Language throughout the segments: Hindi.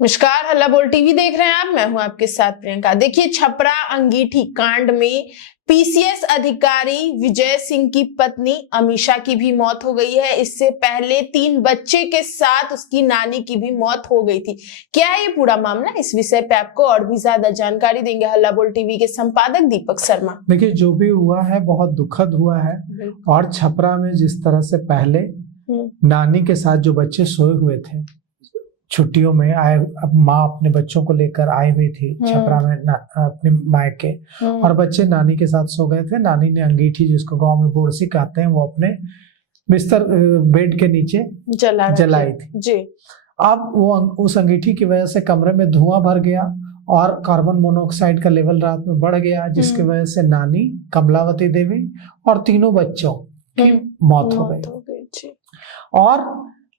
नमस्कार, हल्ला बोल टीवी देख रहे हैं आप। मैं हूं आपके साथ प्रियंका। देखिए, छपरा अंगीठी कांड में पीसीएस अधिकारी विजय सिंह की पत्नी अमीषा की भी मौत हो गई है। इससे पहले 3 बच्चे के साथ उसकी नानी की भी मौत हो गई थी। क्या है ये पूरा मामला? इस विषय पे आपको और भी ज्यादा जानकारी देंगे हल्ला बोल टीवी के संपादक दीपक शर्मा। देखिए, जो भी हुआ है बहुत दुखद हुआ है। और छपरा में जिस तरह से पहले नानी के साथ जो बच्चे सोए हुए थे, छुट्टियों में आए, अब माँ अपने बच्चों को लेकर आई हुई थी छपरा में अपने मायके, और बच्चे नानी के साथ सो गए थे। नानी ने अंगीठी, जिसको गांव में बोरसी कहते हैं, वो अपने बिस्तर बेड के नीचे जलाई थी जी। अब वो उस अंगीठी की वजह से कमरे में धुआं भर गया और कार्बन मोनोऑक्साइड का लेवल रात में बढ़ गया, जिसकी वजह से नानी, कमलावती देवी और तीनों बच्चों की मौत हो गई। और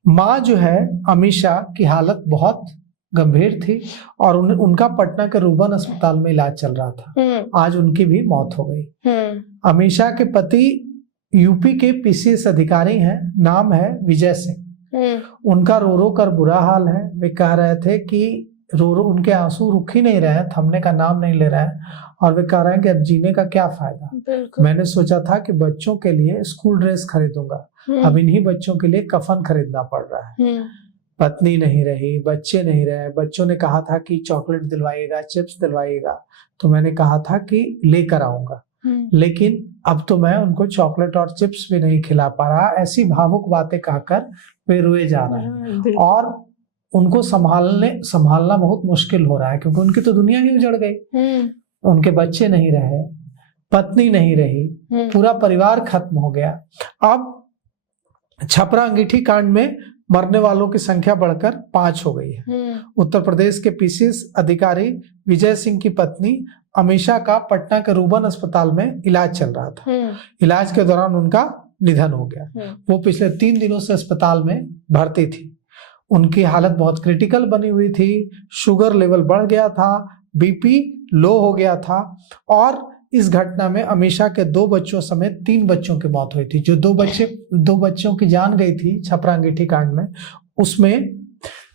माँ जो है अमीषा की हालत बहुत गंभीर थी और उनका पटना के रूबन अस्पताल में इलाज चल रहा था। आज उनकी भी मौत हो गई। अमीषा के पति यूपी के पीसीएस अधिकारी हैं, नाम है विजय सिंह। उनका रो रो कर बुरा हाल है। वे कह रहे थे कि रो रो उनके आंसू रुक ही नहीं रहे हैं, थमने का नाम नहीं ले रहे हैं, और वे कह रहे हैं कि अब जीने का क्या फायदा। मैंने सोचा था कि बच्चों के लिए स्कूल ड्रेस खरीदूंगा, अब इन्हीं बच्चों के लिए कफन खरीदना पड़ रहा है। पत्नी नहीं रही, बच्चे नहीं रहे। बच्चों ने कहा था कि चॉकलेट दिलवाइएगा, चिप्स दिलवाइएगा, तो मैंने कहा था कि लेकर आऊंगा, लेकिन अब तो मैं उनको चॉकलेट और चिप्स भी नहीं खिला पा रहा। ऐसी भावुक बातें कहकर वे रोए जा रहे हैं और उनको संभालना बहुत मुश्किल हो रहा है, क्योंकि उनकी तो दुनिया ही उजड़ गई। उनके बच्चे नहीं रहे, पत्नी नहीं रही, पूरा परिवार खत्म हो गया। अब छपरा अंगीठी कांड में मरने वालों की संख्या बढ़कर 5 हो गई है। उत्तर प्रदेश के पीसीएस अधिकारी विजय सिंह की पत्नी अमीषा का पटना के रूबन अस्पताल में इलाज चल रहा था। इलाज के दौरान उनका निधन हो गया। वो पिछले 3 दिनों से अस्पताल में भर्ती थी। उनकी हालत बहुत क्रिटिकल बनी हुई थी। शुगर लेवल बढ़ गया था, बीपी लो हो गया था, और इस घटना में अमीषा के 2 बच्चों समेत 3 बच्चों की मौत हुई थी। जो 2 बच्चों की जान गई थी छपरा अंगीठी कांड में, उसमें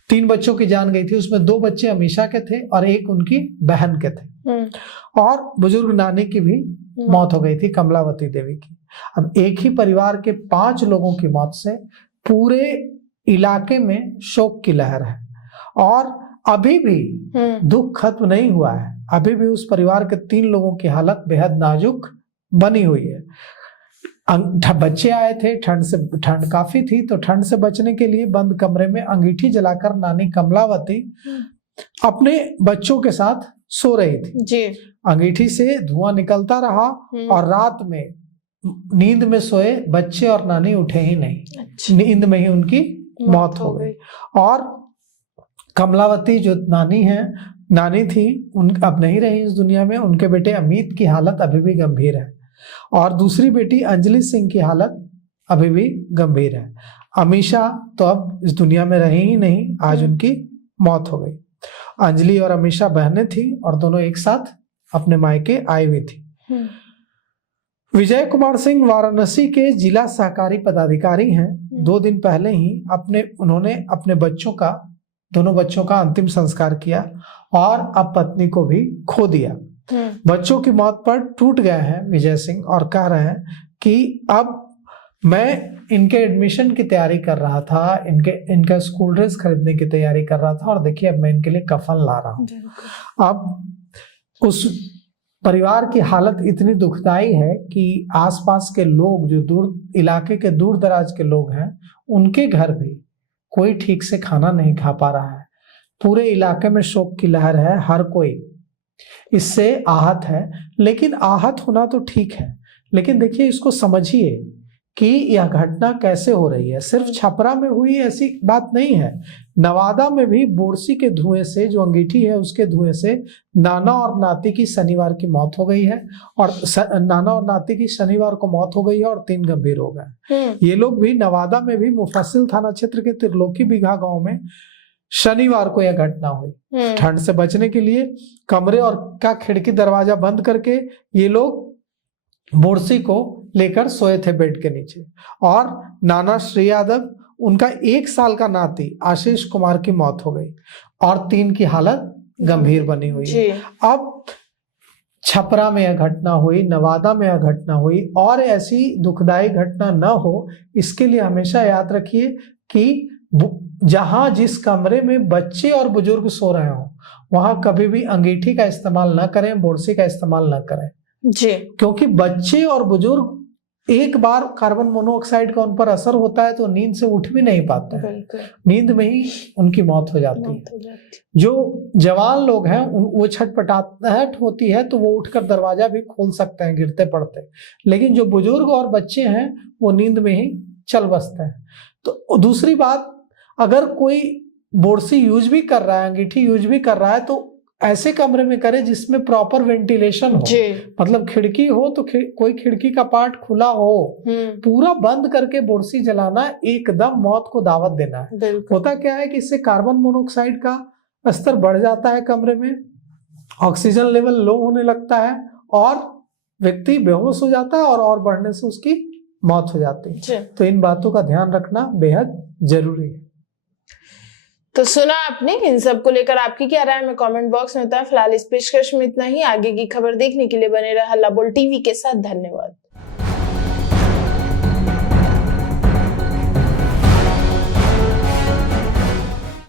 3 बच्चों की जान गई थी। उसमें 2 बच्चे अमीषा के थे और एक उनकी बहन के थे, और बुजुर्ग नानी की भी मौत हो गई थी, कमलावती देवी की। अब एक ही परिवार के 5 लोगों की मौत से पूरे इलाके में शोक की लहर है, और अभी भी दुख खत्म नहीं हुआ है। अभी भी उस परिवार के 3 लोगों की हालत बेहद नाजुक बनी हुई है। बच्चे आए थे, ठंड काफी थी, तो ठंड से बचने के लिए बंद कमरे में अंगीठी जलाकर नानी कमलावती अपने बच्चों के साथ सो रही थी जी। अंगीठी से धुआं निकलता रहा और रात में नींद में सोए बच्चे और नानी उठे ही नहीं। नींद में ही उनकी मौत हो गई। और कमलावती जो नानी थी, उन अब नहीं रही इस दुनिया में। उनके बेटे अमित की हालत अभी भी गंभीर है, और दूसरी बेटी अंजलि सिंह की हालत अभी भी गंभीर है। अमीषा तो अब इस दुनिया में रही ही नहीं, आज उनकी मौत हो गई। अंजलि और अमीषा बहनें थी और दोनों एक साथ अपने मायके आई हुई थी। विजय कुमार सिंह वाराणसी के जिला सहकारी पदाधिकारी हैं। 2 दिन पहले ही उन्होंने अपने दोनों बच्चों का अंतिम संस्कार किया और अब पत्नी को भी खो दिया। बच्चों की मौत पर टूट गए हैं विजय सिंह और कह रहे हैं कि अब मैं इनके एडमिशन की तैयारी कर रहा था, इनका स्कूल ड्रेस खरीदने की तैयारी कर रहा था, और देखिए अब मैं इनके लिए कफन ला रहा हूँ। अब उस परिवार की हालत इतनी दुखदाई है कि आसपास के लोग, जो इलाके के दूर दराज के लोग हैं, उनके घर भी कोई ठीक से खाना नहीं खा पा रहा है। पूरे इलाके में शोक की लहर है, हर कोई इससे आहत है। लेकिन आहत होना तो ठीक है, लेकिन देखिए, इसको समझिए कि यह घटना कैसे हो रही है। सिर्फ छपरा में हुई ऐसी बात नहीं है। नवादा में भी बोरसी के धुएं से, जो अंगीठी है उसके धुएं से, नाना और नाती की शनिवार की मौत हो गई है, और नाना और नाती की शनिवार को मौत हो गई है और 3 गंभीर हो गए। ये लोग भी नवादा में भी मुफस्सिल थाना क्षेत्र के त्रिलोकी बिघा गांव में शनिवार को यह घटना हुई। ठंड से बचने के लिए कमरे और का खिड़की दरवाजा बंद करके ये लोग बोरसी को लेकर सोए थे बेड के नीचे, और नाना श्री यादव, उनका 1 साल का नाती आशीष कुमार की मौत हो गई। और 3 की हालत गंभीर बनी हुई है। अब छपरा में यह घटना हुई, नवादा में यह घटना हुई, और ऐसी दुखदाई घटना न हो, इसके लिए हमेशा याद रखिए कि जहां जिस कमरे में बच्चे और बुजुर्ग सो रहे हो वहां कभी भी अंगीठी का इस्तेमाल न करें, बोरसी का इस्तेमाल न करें जी, क्योंकि बच्चे और बुजुर्ग एक बार कार्बन मोनोऑक्साइड का उन पर असर होता है तो नींद से उठ भी नहीं पाते हैं, नींद में ही उनकी मौत हो जाती है। जो जवान लोग हैं वो छटपटाहट होती है तो वो उठकर दरवाजा भी खोल सकते हैं गिरते पड़ते, लेकिन जो बुजुर्ग और बच्चे हैं वो नींद में ही चल बसते हैं। तो दूसरी बात, अगर कोई बोरसी यूज भी कर रहा है, अंगीठी यूज भी कर रहा है, तो ऐसे कमरे में करे जिसमें प्रॉपर वेंटिलेशन हो, मतलब खिड़की हो तो कोई खिड़की का पार्ट खुला हो, पूरा बंद करके बोरसी जलाना एकदम मौत को दावत देना है। होता क्या है कि इससे कार्बन मोनोऑक्साइड का स्तर बढ़ जाता है कमरे में, ऑक्सीजन लेवल लो होने लगता है और व्यक्ति बेहोश हो जाता है और बढ़ने से उसकी मौत हो जाती है। तो इन बातों का ध्यान रखना बेहद जरूरी है। तो सुना आपने, इन सब को लेकर आपकी क्या राय है हमें कमेंट बॉक्स में बताएं। फिलहाल इस पेशकश में इतना ही। आगे की खबर देखने के लिए बने रहा हल्ला बोल टीवी के साथ। धन्यवाद।